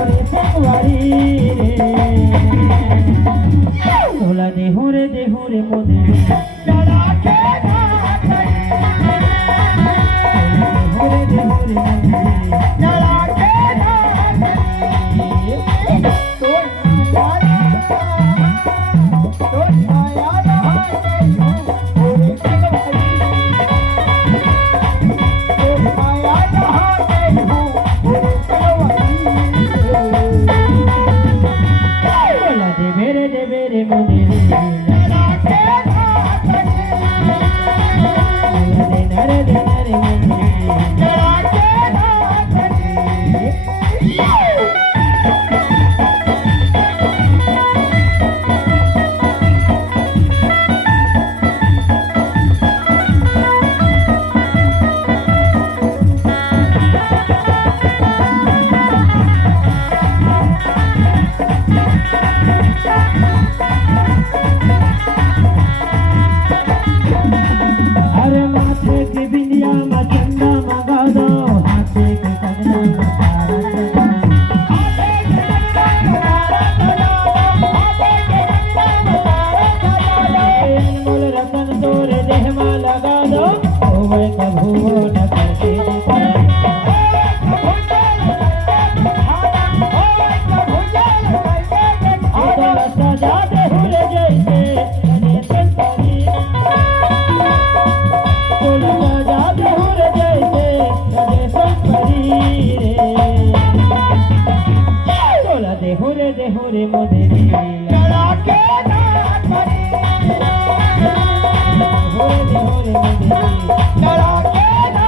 अरे संगवारी रे तोला देहो रे मोदे चला के ना देहो रे मोदे चला के ना तो छाया ना ओरे कलवारी तो छाया ना ओरे कलवारी तोला देवे रे मोदे चला के ना रे मोदे चला के ना अरे माथे की बिंदिया मा चंदा मगा दो हाथे के कंगना मा तारा अनमोल रतन तोरे देह मा लगा दो होवे कभू न करके सजा दे हुरे जैसे अरे संतरी तोला सजा दे हुरे जैसे अरे संतरी रे तोला दे हुरे मोदे चला के ना हुरे मोदे चला के ना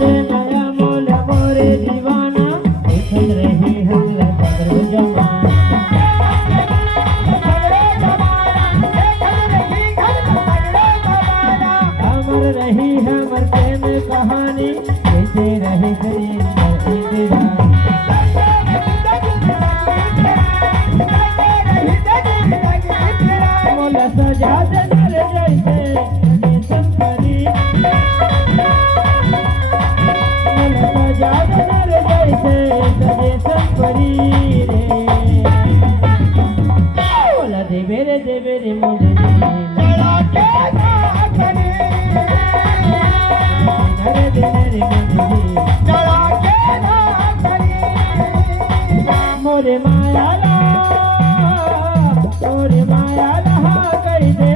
दे माया मोल मोरे दीवाना उछल रही हल्ला पकड़ो जमाना अमर रही है अमर प्रेम कहानी कैसे रहे गरीब दीवाना मोल सजा दे नर जैसे संपरी मोल सजा दे नर जैसे सजे संपरी रे मोल देवे रे मोदे चला के ना नरे रे मोदे चला के ना मोरे माया ला कई दे